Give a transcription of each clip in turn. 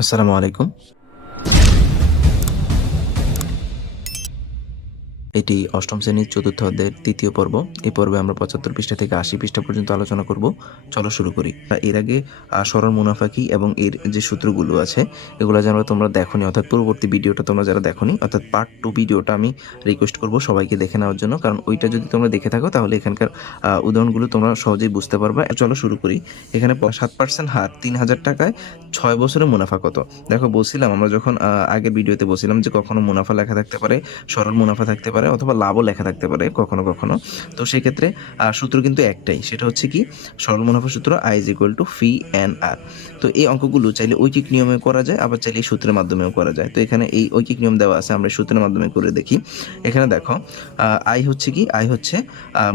আসসালামু আলাইকুম। এটি অষ্টম শ্রেণীর চতুর্থ অধ্যায়ের তৃতীয় পর্ব। এই পর্বে আমরা ৭৫ পৃষ্ঠা থেকে ৮০ পৃষ্ঠা পর্যন্ত আলোচনা করব। চলো শুরু করি। এর আগে সরল মুনাফা কি এবং এর যে সূত্রগুলো আছে এগুলো যেন তোমরা দেখোনি, অর্থাৎ পূর্ববর্তী ভিডিওটা তোমরা যারা দেখোনি, অর্থাৎ পার্ট 2 ভিডিওটা আমি রিকোয়েস্ট করব সবাইকে দেখে নেওয়ার জন্য, কারণ ওইটা যদি তোমরা দেখে থাকো তাহলে এখানকার উদাহরণগুলো তোমরা সহজেই বুঝতে পারবে। চলো শুরু করি। এখানে 7% হার ৩,০০০ টাকায় ৬ বছরের মুনাফা কত? দেখো বলছিলাম আমরা যখন আগের ভিডিওতে বলছিলাম যে কখনো মুনাফা লেখা থাকতে পারে, সরল মুনাফা থাকতে পারে অথবা লাভও লেখা থাকতে পারে কখনো কখনো। তো সেক্ষেত্রে সূত্র কিন্তু একটাই, সেটা হচ্ছে কি সরল মুনাফা সূত্র I is equal to P N R. তো এই অঙ্কগুলো চাইলে ঐকিক নিয়মে করা যায়, আবার চাইলে এই সূত্রের মাধ্যমেও করা যায়। তো এখানে এই ঐকিক নিয়ম দেওয়া আছে, আমরা সূত্রের মাধ্যমে করে দেখি। এখানে দেখো আই হচ্ছে কি, আই হচ্ছে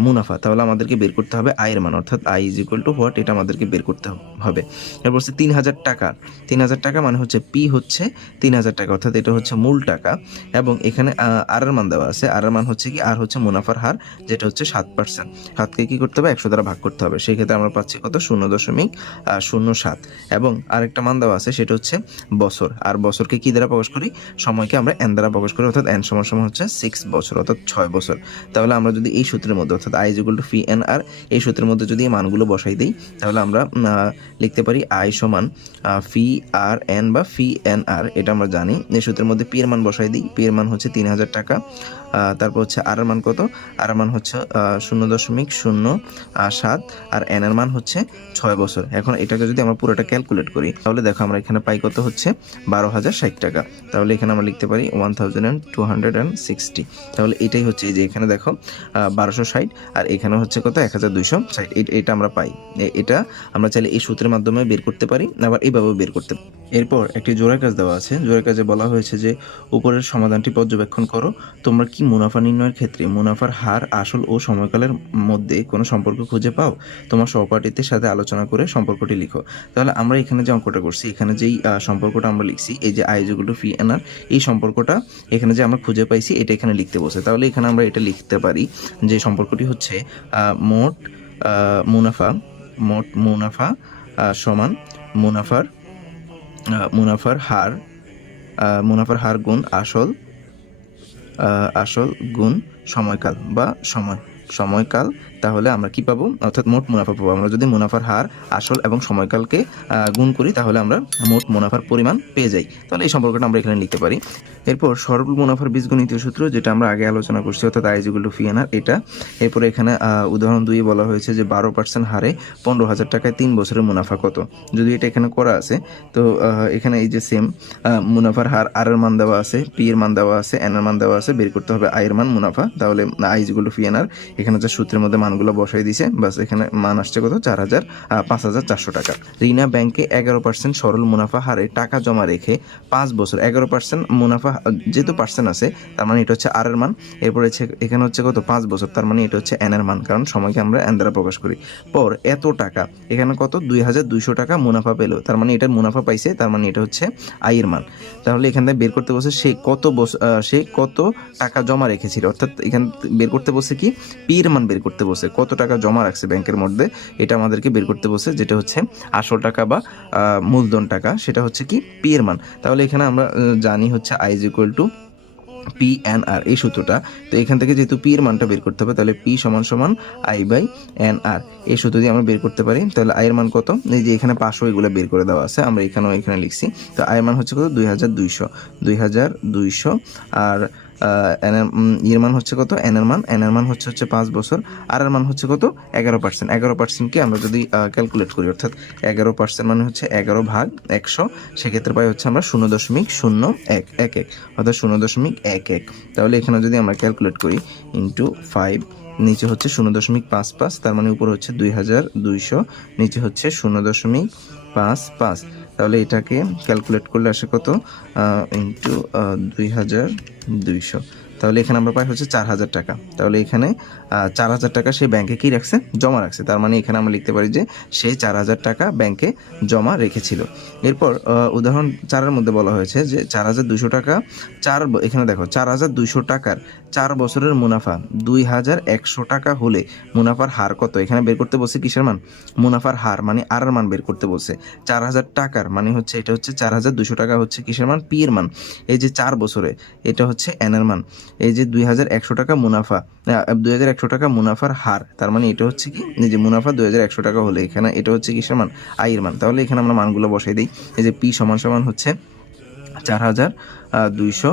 মুনাফা, তাহলে আমাদেরকে বের করতে হবে আয়ের মান, অর্থাৎ I is equal to what, এটা আমাদেরকে বের করতে হবে। এরপর হচ্ছে ৩,০০০ টাকা, ৩,০০০ টাকা মানে হচ্ছে পি হচ্ছে ৩,০০০ টাকা, অর্থাৎ এটা হচ্ছে মূল টাকা। এবং এখানে আর এর মান দেওয়া আছে, আর এর মান হচ্ছে কি, আর হচ্ছে মুনাফার হার, যেটা হচ্ছে ৭%। ৭কে কি করতে হবে, ১০০ দ্বারা ভাগ করতে হবে। সেই ক্ষেত্রে আমরা পাচ্ছি কত, ০.০৭। এবং আরেকটা মান দেওয়া আছে, সেটা হচ্ছে বছর। আর বছরকে কি দ্বারা প্রকাশ করি, সময়কে আমরা এন দ্বারা প্রকাশ করি, অর্থাৎ এন সমান সমান হচ্ছে 6 বছর, অর্থাৎ 6 বছর। তাহলে আমরা যদি এই সূত্রের মধ্যে, অর্থাৎ I is equal to P N R, এই সূত্রের মধ্যে যদি এই মানগুলো বসাই দিই, তাহলে আমরা লিখতে পারি আই সমান ফি আর এন বা ফি এন আর, এটা আমরা জানি। এই সূত্রের মধ্যে পি এর মান বসাই দিই, পি এর মান হচ্ছে ৩,০০০ টাকা। তারপর হচ্ছে আর এর মান কত, আর এর মান হচ্ছে ০.০৭, আর এন এর মান হচ্ছে 6 বছর। এখন এটাকে যদি আমরা পুরোটা ক্যালকুলেট করি, তাহলে দেখো আমরা এখানে পাই কত হচ্ছে ১২,০৬০ টাকা। তাহলে এখানে আমরা লিখতে পারি 1,260। তাহলে এটাই হচ্ছে, এই যে এখানে দেখো ১২৬০, আর এখানে হচ্ছে কত ১,২৬০। এটা আমরা পাই। এটা আমরা চাইলে এই সূত্রের মাধ্যমে বের করতে পারি, আবার এইভাবেও বের করতে পারি। এরপর একটি জোড়ার কাজ দেওয়া আছে। জোড়ার কাজে বলা হয়েছে যে উপরের সমাধানটি পর্যবেক্ষণ করো। তোমরা কি মুনাফা নির্ণয়ের ক্ষেত্রে মুনাফার হার, আসল ও সময়কালের মধ্যে কোনো সম্পর্ক খুঁজে পাও? তোমার সহপাঠীদের সাথে আলোচনা করে সম্পর্কটি লিখো। তাহলে আমরা এখানে যে অঙ্কটা করছি, এখানে যেই সম্পর্কটা আমরা লিখছি, এই যে I is equal to P N R, এই সম্পর্কটা এখানে যে আমরা খুঁজে পাইছি, এটা এখানে লিখতে বসে। তাহলে এখানে আমরা এটা লিখতে পারি যে সম্পর্কটি হচ্ছে মোট মুনাফা সমান মুনাফার হার গুণ আসল গুণ সময়কাল বা সময়কাল। তাহলে আমরা কি পাবো, অর্থাৎ মোট মুনাফা পাবো। আমরা যদি মুনাফার হার, আসল এবং সময়কালকে গুণ করি, তাহলে আমরা মোট মুনাফার পরিমাণ পেয়ে যাই। তাহলে এই সম্পর্কটা আমরা এখানে লিখতে পারি। এরপর সরল মুনাফার বীজগণিতীয় সূত্র, যেটা আমরা আগে আলোচনা করছি, অর্থাৎ I is equal to P N R, এটা। এরপরে এখানে উদাহরণ ২ বলা হয়েছে যে ১২% হারে ১৫,০০০ টাকায় ৩ বছরের মুনাফা কত। যদি এটা এখানে করা আছে, তো এখানে এই যে সেম মুনাফার হার, আর এর মান দেওয়া আছে, পি এর মান দেওয়া আছে, এন এর মান দেওয়া আছে, বের করতে হবে আয়ের মান, মুনাফা। তাহলে I is equal to P N R, এখানে যে সূত্রের মধ্যে মানগুলো বসাই দিছে, বাস এখানে মান আসছে কত, ৫,৪০০ টাকা। রিনা ব্যাংকে ১১% সরল মুনাফা হারে টাকা জমা রেখে ৫ বছর, ১১% মুনাফা যেহেতু পার্সেন্ট আছে, তার মানে এটা হচ্ছে আর এর মান। এরপরে এখানে হচ্ছে কত, 5 বছর, তার মানে এটা হচ্ছে এন এর মান, কারণ সময়কে আমরা এন দ্বারা প্রকাশ করি। পর এত টাকা, এখানে কত, ২,২০০ টাকা মুনাফা পেল, তার মানে এটার মুনাফা পাইছে, তার মানে এটা হচ্ছে আয়ের মান। তাহলে এখান থেকে বের করতে বসে সে কত টাকা জমা রেখেছিল, অর্থাৎ এখান বের করতে বসে কি, পি এর মান বের করতে বসে, কত টাকা জমা রাখছে ব্যাংকের মধ্যে, এটা আমাদেরকে বের করতে বসে, যেটা হচ্ছে আসল টাকা বা মূলধন টাকা, সেটা হচ্ছে কি পি এর মান। তাহলে এখানে আমরা জানি হচ্ছে I is equal to P N R, এই সূত্রটা। তো এখান থেকে যেহেতু পি এর মানটা বের করতে হবে, তাহলে পি সমান সমান আই বাই এন আর, এই সূত্র দিয়ে আমরা বের করতে পারি। তাহলে আয়ের মান কত, এই যে এখানে ৫০০ এগুলো বের করে দেওয়া আছে, আমরা এখানে লিখছি। তো আয়ের মান হচ্ছে কত, ২,২০০। আর এর মান হচ্ছে কত, এন এর মান হচ্ছে ৫ বছর, আর এর মান হচ্ছে কত, ১১%। ১১%কে আমরা যদি ক্যালকুলেট করি, অর্থাৎ ১১% মানে হচ্ছে ১১ ভাগ ১০০, সেক্ষেত্রে পাই হচ্ছে আমরা ০.০১১, অর্থাৎ ০.১১। তাহলে এখানে যদি আমরা ক্যালকুলেট করি ইন্টু 5, নিচে হচ্ছে ০.৫৫, তার মানে উপর হচ্ছে ২,২০০, নিচে হচ্ছে ০.৫৫। তাহলে এটাকে ক্যালকুলেট করলে আসে কত, ইন্টু ২,২০০। তাহলে এখানে আমরা পাই হচ্ছে 4,000 টাকা। তাহলে এখানে 4,000 টাকা সে ব্যাংকে কি রাখছে, জমা রাখছে। তার মানে এখানে আমরা লিখতে পারি যে সে 4,000 টাকা ব্যাংকে জমা রেখেছিল। এরপর উদাহরণ 4-এর মধ্যে বলা হয়েছে যে 4,200 টাকা এখানে দেখো 4,200 টাকার 4 বছরের মুনাফা 2,100 টাকা হলে মুনাফার হার কত। এখানে বের করতে বলছে কিসের মান, মুনাফার হার, মানে আর এর মান বের করতে বলছে। 4,000 টাকার মানে হচ্ছে এটা হচ্ছে 4,200 টাকা হচ্ছে কিসের মান, পি এর মান। এই যে 4 বছরে এটা হচ্ছে এন এর মান। এই যে 2,100 টাকা মুনাফা, 2,100 টাকা মুনাফার হার, তার মানে এটা হচ্ছে কি, এই যে মুনাফা 2,100 টাকা হলে এখানে এটা হচ্ছে কিসের মান, আই এর মান। তাহলে এখানে আমরা মানগুলো বসাই দিই। এই যে পি সমান সমান হচ্ছে 4,200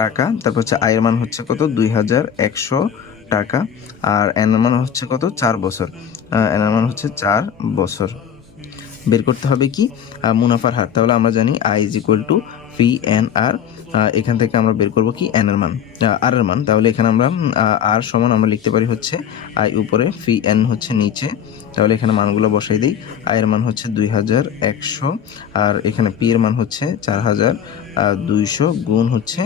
টাকা, তারপর হচ্ছে আই এর মান হচ্ছে কত, 2,100 টাকা, আর এন এর মান হচ্ছে কত, 4 বছর। এন এর মান হচ্ছে 4 বছর। বের করতে হবে কি, মুনাফার হার। তাহলে আমরা জানি I is equal to P N R. এখান থেকে আমরা বের করব কি, এন এর মান, আর এর মান। তাহলে এখানে আমরা আর সমান আমরা লিখতে পারি হচ্ছে আই উপরে, পি এন হচ্ছে নিচে। তাহলে এখানে মানগুলো বসাই দিই। আই এর মান হচ্ছে 2,100, আর এখানে পি এর মান হচ্ছে 4,200 গুণ হচ্ছে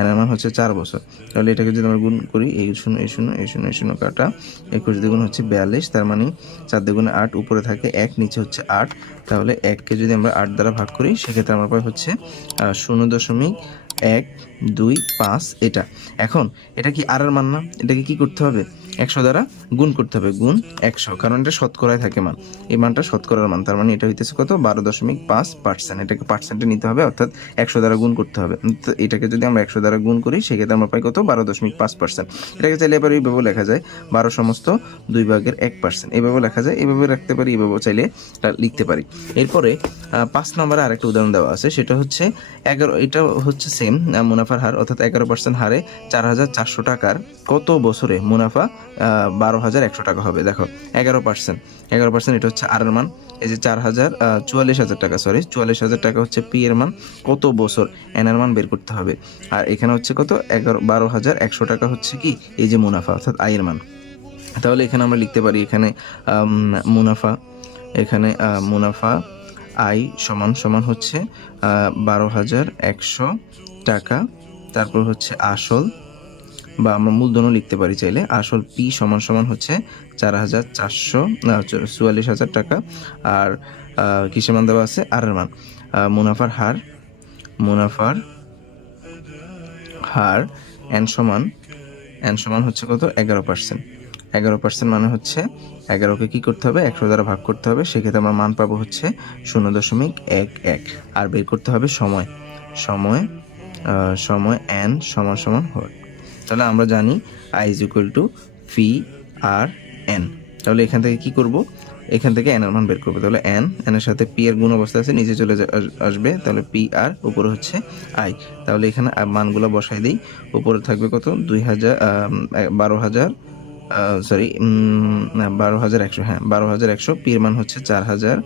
এন এর মান হচ্ছে 4 বছর। তাহলে এটাকে যদি আমরা গুণ করি, এই শূন্য এই শূন্য এই শূন্য এই শূন্য কাটা, 21 দ্বিগুণ হচ্ছে 42, তার মানে 4 দ্বিগুণে 8, উপরে থাকে 1, নিচে হচ্ছে 8। তাহলে 1কে যদি আমরা 8 দ্বারা ভাগ করি সেক্ষেত্রে আমরা পাই হচ্ছে 0.125 এটা। এখন এটা কি আর এর মান না, এটাকে কি করতে হবে, 100 দ্বারা গুণ করতে হবে, গুণ 100, কারণ এটা শতকরায় থাকে মান, এই মানটা শতকরার মান। তার মানে এটা হইতেছে কত, 12.5%। এটাকে পার্সেন্টে নিতে হবে, অর্থাৎ 100 দ্বারা গুণ করতে হবে। তো এটাকে যদি আমরা 100 দ্বারা গুণ করি সেক্ষেত্রে আমরা পাই কত, 12.5%। এটাকে চাইলে এবার এইভাবে লেখা যায় 12 সমস্ত 2/1%, এইভাবে লেখা যায়, এইভাবে রাখতে পারি, এইভাবে চাইলে লিখতে পারি। এরপরে 5 নম্বরে আরেকটা উদাহরণ দেওয়া আছে, সেটা হচ্ছে 11, এটা হচ্ছে সেম মুনাফার হার, অর্থাৎ 11% হারে 4,400 টাকার কত বছরে মুনাফা 12,100 টাকা হবে। দেখো 11%, এটা হচ্ছে আর এর মান। এই যে 44,000 টাকা, 44,000 টাকা হচ্ছে পি এর মান, কত বছর, এন এর মান বের করতে হবে। আর এখানে হচ্ছে কত, 12,100 টাকা হচ্ছে কি, এই যে মুনাফা, অর্থাৎ আই এর মান। তাহলে এখানে আমরা লিখতে পারি, এখানে মুনাফা আই সমান সমান হচ্ছে 12,100 টাকা, তারপর হচ্ছে আসল, বা আমরা মূলধনও লিখতে পারি চাইলে, আসল পি সমান সমান হচ্ছে 44,000 টাকা, আর কিসের মান দেওয়া আছে, আর এর মান। মুনাফার হার এন সমান হচ্ছে কত, 11%। মানে হচ্ছে 11কে কি করতে হবে, 100 দ্বারা ভাগ করতে হবে, সেক্ষেত্রে আমরা মান পাবো হচ্ছে 0.11। আর বের করতে হবে সময় এন সমান সমান হয়। তাহলে আমরা জানি I is equal to P R N. তাহলে এখান থেকে কি করব, এখান থেকে এন এর মান বের করবো। তাহলে এন এর সাথে পি এর গুণ অবস্থা আছে, নিচে চলে আসবে, তাহলে পি আর, উপরে হচ্ছে আই। তাহলে এখানে মানগুলো বসাই দিই। উপরে থাকবে কত, 12,100, হ্যাঁ 12,100, পি এর মান হচ্ছে 44,000,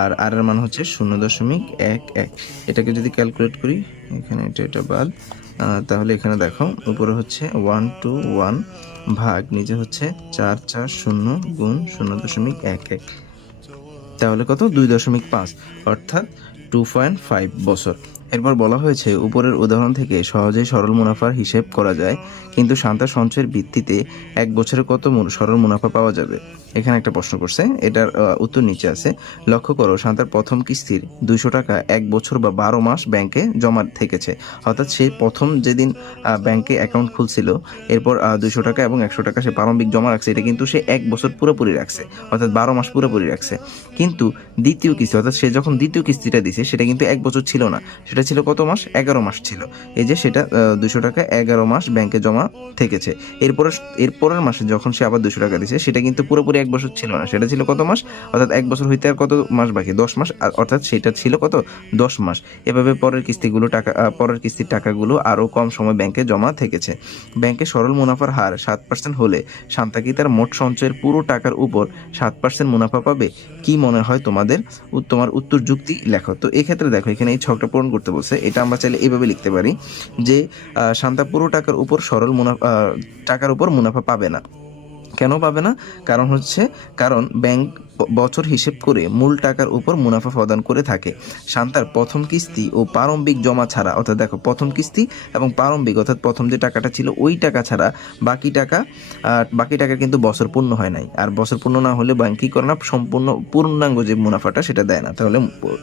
আর আর এর মান হচ্ছে 0.11। এটাকে যদি ক্যালকুলেট করি, এখানে এটা বাদ, তাহলে এখানে দেখো উপরে হচ্ছে 121 ভাগ, নিচে হচ্ছে 440 গুণ 0.11, তাহলে কত, 2.5, অর্থাৎ 2.5 বছর। এরপর বলা হয়েছে উপরের উদাহরণ থেকে সহজেই সরল মুনাফার হিসেব করা যায়, কিন্তু শান্তা সঞ্চয়ের ভিত্তিতে 1 বছরে কত সরল মুনাফা পাওয়া যাবে। এখানে একটা প্রশ্ন করছে, এটার উত্তর নিচে আছে। লক্ষ্য করো, শান্তার প্রথম কিস্তির 200 টাকা 1 বছর বা 12 মাস ব্যাংকে জমা থেকেছে, অর্থাৎ সে প্রথম যেদিন ব্যাংকে অ্যাকাউন্ট খুলছিল, এরপর 200 টাকা এবং 100 টাকা সে প্রারম্ভিক জমা রাখছে, এটা কিন্তু সে 1 বছর পুরোপুরি রাখছে, অর্থাৎ 12 মাস পুরোপুরি রাখছে। কিন্তু দ্বিতীয় কিস্তি, অর্থাৎ সে যখন দ্বিতীয় কিস্তিটা দিছে সেটা কিন্তু 1 বছর ছিল না, সেটা ছিল কত মাস, 11 মাস ছিল। এই যে সেটা 200 টাকা 11 মাস ব্যাংকে জমা থেকেছে। এরপরের মাসে যখন সে আবার 200 টাকা দিছে, সেটা কিন্তু পুরোপুরি 1 বছর ছিল না, সেটা ছিল কত মাস, অর্থাৎ 1 বছর হইতে আর কত মাস বাকি, 10 মাস, অর্থাৎ সেটা ছিল কত, 10 মাস। এভাবে পরের কিস্তির টাকাগুলো আরও কম সময় ব্যাংকে জমা থেকেছে। ব্যাংকে সরল মুনাফার হার 7% হলে শান্তা কি তার মোট সঞ্চয়ের পুরো টাকার উপর 7% মুনাফা পাবে? কি মনে হয় তোমার উত্তর যুক্তি লেখো। তো এক্ষেত্রে দেখো, এখানে এই ছকটা পূরণ করতে বলছে, এটা আমরা চাইলে এভাবে লিখতে পারি যে শান্তা পুরো টাকার উপর টাকার উপর মুনাফা পাবে না। কেন পাবে না? কারণ ব্যাংক বছর হিসেব করে মূল টাকার উপর মুনাফা প্রদান করে থাকে। শান্তার প্রথম কিস্তি ও প্রারম্ভিক জমা ছাড়া, অর্থাৎ দেখো প্রথম কিস্তি এবং প্রারম্ভিক অর্থাৎ প্রথম যে টাকাটা ছিল ওই টাকা ছাড়া বাকি টাকা কিন্তু বছর পূর্ণ হয় নাই। আর বছর পূর্ণ না হলে ব্যাংক কী করে না, সম্পূর্ণ পূর্ণাঙ্গ যে মুনাফাটা সেটা দেয় না। তাহলে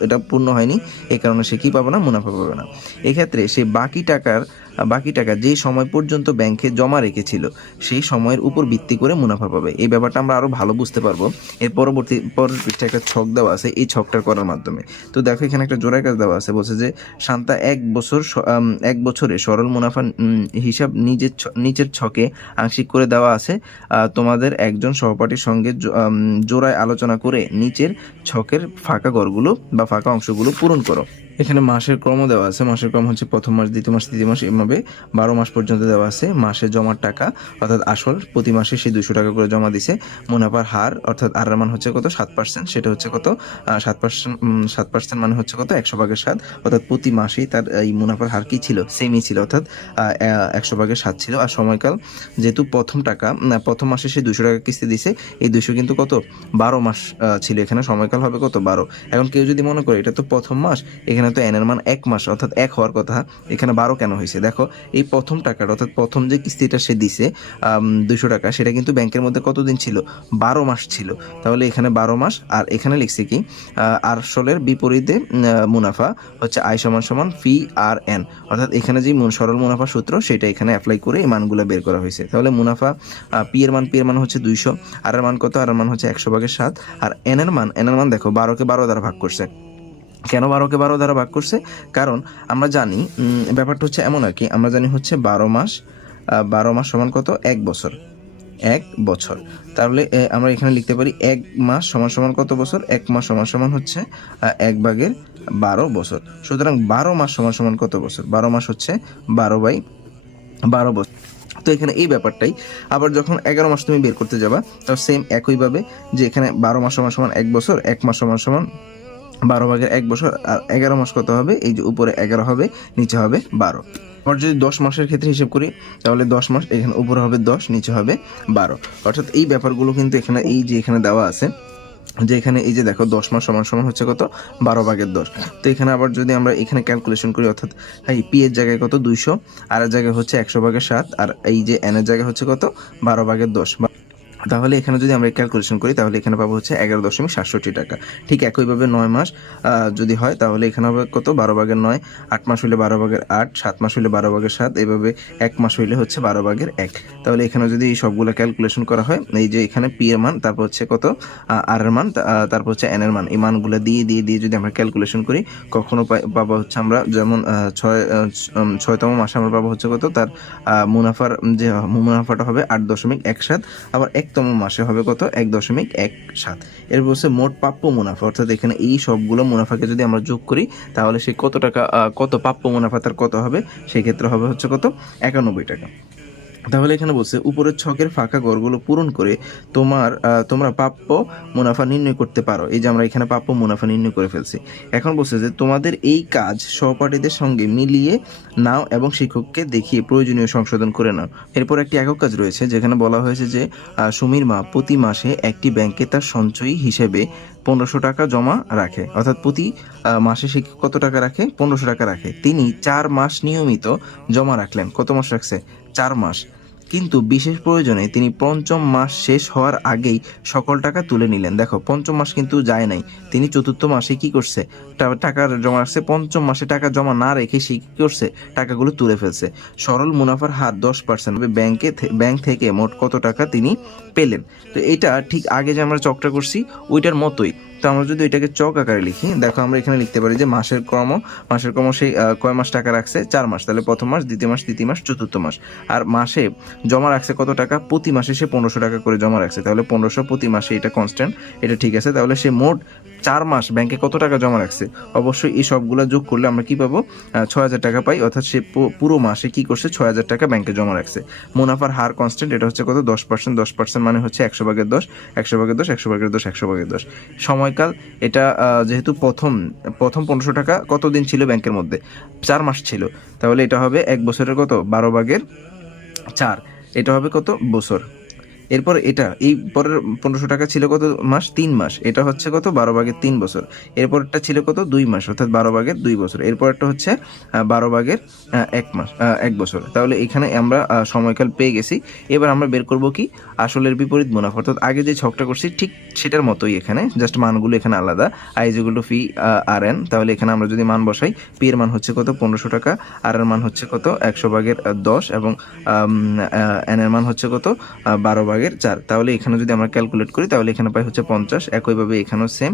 এটা পূর্ণ হয়নি, এই কারণে সে কী পাবে না, মুনাফা পাবে না। এক্ষেত্রে সে বাকি টাকা যেই সময় পর্যন্ত ব্যাংকে জমা রেখেছিল সেই সময়ের উপর ভিত্তি করে মুনাফা পাবে। এই ব্যাপারটা আমরা আরও ভালো বুঝতে পারবো এর পরের পৃষ্ঠায় একটা ছক দেওয়া আছে, এই ছকটা করার মাধ্যমে। তো দেখো এখানে একটা জোড়ায় কাজ দেওয়া আছে, বলছে যে শান্তা এক বছরে সরল মুনাফা হিসাব নিচের ছকে আংশিক করে দেওয়া আছে। তোমাদের একজন সহপাঠীর সঙ্গে জোড়ায় আলোচনা করে নিচের ছকের ফাঁকা ঘরগুলো বা ফাঁকা অংশগুলো পূরণ করো। এখানে মাসের ক্রমও দেওয়া আছে, মাসের ক্রম হচ্ছে প্রথম মাস, দ্বিতীয় মাস, তৃতীয় মাস, এভাবে 12 মাস পর্যন্ত দেওয়া আছে। মাসে জমার টাকা অর্থাৎ আসল প্রতি মাসে সে 200 টাকা করে জমা দিছে। মুনাফার হার অর্থাৎ আর মান হচ্ছে কত, 7%, সেটা হচ্ছে কত 7% মানে হচ্ছে কত 100/7, অর্থাৎ প্রতি মাসেই তার এই মুনাফার হার কি ছিল, সেমই ছিল, অর্থাৎ 100/7 ছিল। আর সময়কাল যেহেতু প্রথম মাসে সে 200 টাকা কিস্তি দিছে, এই 200 কিন্তু কত 12 মাস ছিল, এখানে সময়কাল হবে কত 12। এখন কেউ যদি মনে করে এটা তো প্রথম মাস, এখানে তো এনের মান 1 মাস অর্থাৎ 1 হওয়ার কথা, এখানে 12 কেন হয়েছে? দেখো এই প্রথম টাকাটা অর্থাৎ প্রথম যে কিস্তিটা সে দিছে 200 টাকা, সেটা কিন্তু ব্যাংকের মধ্যে কতদিন ছিল, 12 মাস ছিল। তাহলে এখানে 12 মাস, আর এখানে লিখছে কি আসলের বিপরীতে মুনাফা হচ্ছে আই সমান সমান ফি আর এন, অর্থাৎ এখানে যে সরল মুনাফা সূত্র সেটা এখানে অ্যাপ্লাই করে এই মানগুলো বের করা হয়েছে। তাহলে মুনাফা পি এর মান হচ্ছে 200, আর এর মান কত, আর এর মান হচ্ছে 100/7, আর এন এর মান দেখো 12কে 12 দ্বারা ভাগ করছে। কেন 12কে 12 দ্বারা ভাগ করছে? কারণ আমরা জানি ব্যাপারটা হচ্ছে এমন আর কি, আমরা জানি হচ্ছে 12 মাস সমান কত, 1 বছর। তাহলে আমরা এখানে লিখতে পারি 1 মাস সমান সমান কত বছর, 1 মাস সমান সমান হচ্ছে 1/12 বছর। সুতরাং 12 মাস সমান সমান কত বছর, 12 মাস হচ্ছে 12/12 বছর। তো এখানে এই ব্যাপারটাই আবার যখন 11 মাস তুমি বের করতে যাবা, তো সেম একইভাবে যে এখানে 12 মাস সমান সমান 1 বছর, 1 মাস সমান সমান 12/1 বছর, আর 11 মাস কত হবে, এই যে উপরে 11 হবে, নিচে হবে 12। আবার যদি 10 মাসের ক্ষেত্রে হিসেব করি, তাহলে 10 মাস, এখানে উপরে হবে 10, নিচে হবে 12। অর্থাৎ এই ব্যাপারগুলো কিন্তু এখানে দেওয়া আছে, যে এখানে এই যে দেখো 10 মাস সমান সমান হচ্ছে কত, 12/10। তো এখানে আবার যদি আমরা এখানে ক্যালকুলেশন করি, অর্থাৎ পি এর জায়গায় কত 200, আর এর জায়গায় হচ্ছে 100/7, আর এই যে এন এর জায়গায় হচ্ছে কত 12/10। তাহলে এখানে যদি আমরা ক্যালকুলেশন করি, তাহলে এখানে পাবো হচ্ছে 11.67 টাকা। ঠিক একইভাবে 9 মাস যদি হয়, তাহলে এখানে হবে কত 12/9, 8 মাস হইলে 12/8, 7 মাস হইলে 12/7, এভাবে 1 মাস হইলে হচ্ছে 12/1। তাহলে এখানে যদি এই সবগুলো ক্যালকুলেশন করা হয়, এই যে এখানে পি এর মান, তারপর হচ্ছে কত আর এর মান, তারপর হচ্ছে এন এর মান, এই মানগুলো দিয়ে যদি আমরা ক্যালকুলেশন করি, কখনো পাবো হচ্ছে আমরা যেমন 6তম মাসে আমরা পাবো হচ্ছে কত, তার মুনাফাটা হবে 8.17। আবার 1তম মাসে হবে কত, 1.17। এর বলছে মোট প্রাপ্য মুনাফা, অর্থাৎ এখানে এই সবগুলো মুনাফাকে যদি আমরা যোগ করি, তাহলে সে কত প্রাপ্য মুনাফা তার কত হবে, সেই ক্ষেত্রে হবে হচ্ছে কত 91 টাকা। তাহলে এখানে বলছে উপরের ছকের ফাঁকা ঘরগুলো পূরণ করে তোমরা প্রাপ্য মুনাফা নির্ণয় করতে পারো। এই যে আমরা এখানে প্রাপ্য মুনাফা নির্ণয় করে ফেলছি। এখন বলছে যে তোমাদের এই কাজ সহপাঠীদের সঙ্গে মিলিয়ে নাও এবং শিক্ষককে দেখিয়ে প্রয়োজনীয় সংশোধন করে নাও। এরপর একটি একক কাজ রয়েছে, যেখানে বলা হয়েছে যে সুমির মা প্রতি মাসে একটি ব্যাংকে তার সঞ্চয়ী হিসেবে 1500 টাকা জমা রাখে, অর্থাৎ প্রতি মাসে সে কত টাকা রাখে, 1500 টাকা রাখে। তিনি 4 মাস নিয়মিত জমা রাখলেন। কত মাস রাখছে, 4 মাস। কিন্তু বিশেষ প্রয়োজনে তিনি 5ম মাস শেষ হওয়ার আগেই সকল টাকা তুলে নিলেন। দেখো 5ম মাস কিন্তু যায় নাই, তিনি 4র্থ মাসে কি করছে, টাকা জমা রাখছে। 5ম মাসে টাকা জমা না রেখে সে কি করছে, টাকাগুলো তুলে ফেলছে। সরল মুনাফার হার 10%। ব্যাংক থেকে মোট কত টাকা তিনি পেলেন। তো এটা ঠিক আগে যে আমরা চকটা করছি ওইটার মতোই। তো আমরা যদি এটাকে চক আকারে লিখি, দেখো আমরা এখানে লিখতে পারি যে মাসের ক্রম সেই কয় মাস টাকা রাখছে, 4 মাস। তাহলে প্রথম মাস, দ্বিতীয় মাস, তৃতীয় মাস, চতুর্থ মাস। আর মাসে জমা রাখছে কত টাকা, প্রতি মাসে সে 1500 টাকা করে জমা রাখছে। তাহলে 1500 প্রতি মাসে, এটা কনস্ট্যান্ট, এটা ঠিক আছে। তাহলে সে মোট 4 মাস ব্যাংকে কত টাকা জমা রাখছে, অবশ্যই এই সবগুলো যোগ করলে আমরা কি পাবো, 6000 টাকা পাই। অর্থাৎ সে পুরো মাসে কি করছে, 6000 টাকা ব্যাংকে জমা রাখছে। মুনাফার হার কনস্ট্যান্ট, এটা হচ্ছে কত 10%। 10% মানে হচ্ছে 100/10, 100/10, 100/10, 100/10। সময়কাল, এটা যেহেতু প্রথম 1500 টাকা কতদিন ছিল ব্যাংকের মধ্যে, 4 মাস ছিল। তাহলে এটা হবে 1 বছরের কত 12/4, এটা হবে কত বছর। এরপর এটা এই পরের 1500 টাকা ছিল কত মাস? 3 মাস। এটা হচ্ছে কত? 12 ভাগের 3 বছর। এরপরটা ছিল কত? 2 মাস, অর্থাৎ 12 ভাগের 2 বছর। এরপরটা হচ্ছে 12 ভাগের 1 মাস, 1 বছর। তাহলে এখানে আমরা সময়কাল পেয়ে গেছি। এবার আমরা বের করব কি? আসলের বিপরীত মুনাফা। অর্থাৎ আগে যে ছকটা করছি ঠিক সেটার মতোই এখানে, জাস্ট মানগুলো এখানে আলাদা। I is equal to P R N. তাহলে এখানে আমরা যদি মান বসাই, পি এর মান হচ্ছে কত? 1500 টাকা, আর এর মান হচ্ছে কত? 100 ভাগের 10, এবং এন এর মান হচ্ছে কত? 12 ভাগের 4। তাহলে এখানে যদি আমরা ক্যালকুলেট করি তাহলে এখানে পাই হচ্ছে 50। একইভাবে এখানেও সেম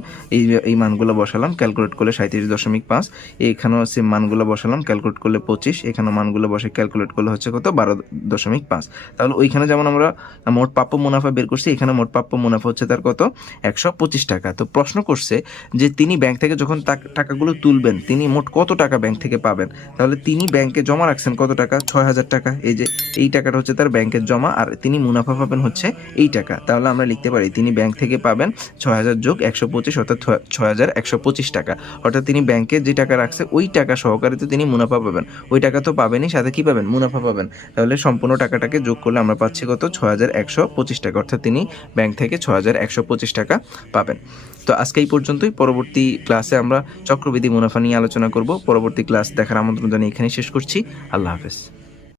এই মানগুলো বসালাম, ক্যালকুলেট করলে 37.5। এখানেও সেম মানগুলো বসালাম, ক্যালকুলেট করলে 25। এখানেও মানগুলো বসে ক্যালকুলেট করলে হচ্ছে কত? 12.5। তাহলে ওইখানে যেমন আমরা মোট প্রাপ্য মুনাফা বের করছি, এখানে মোট প্রাপ্য মুনাফা হচ্ছে তার কত? 125 টাকা। তো প্রশ্ন করছে যে তিনি ব্যাংক থেকে যখন টাকাগুলো তুলবেন তিনি মোট কত টাকা ব্যাংক থেকে পাবেন। তাহলে তিনি ব্যাংকে জমা রাখছেন কত টাকা? 6000 টাকা। এই যে এই টাকাটা হচ্ছে তার ব্যাংকের জমা, আর তিনি মুনাফা পাবেন হচ্ছে এই টাকা। তাহলে আমরা লিখতে পারি তিনি ব্যাংক থেকে পাবেন 6000 যোগ 125, অর্থাৎ 6125 টাকা। অর্থাৎ তিনি ব্যাংকে যে টাকা রাখছে ওই টাকা সহকারে তো তিনি মুনাফা পাবেন। ওই টাকা তো পাবেনই, সাথে কি পাবেন? মুনাফা পাবেন। তাহলে সম্পূর্ণ টাকাটাকে যোগ করলে আমরা পাচ্ছি কত? 6125 টাকা। অর্থাৎ তিনি ব্যাংক থেকে 6125 টাকা পাবেন। তো আজকে এই পর্যন্তই। পরবর্তী ক্লাসে আমরা চক্রবৃদ্ধি মুনাফা নিয়ে আলোচনা করব। পরবর্তী ক্লাস দেখার আমন্ত্রণ জানিয়ে এখানেই শেষ করছি। আল্লাহ হাফেজ।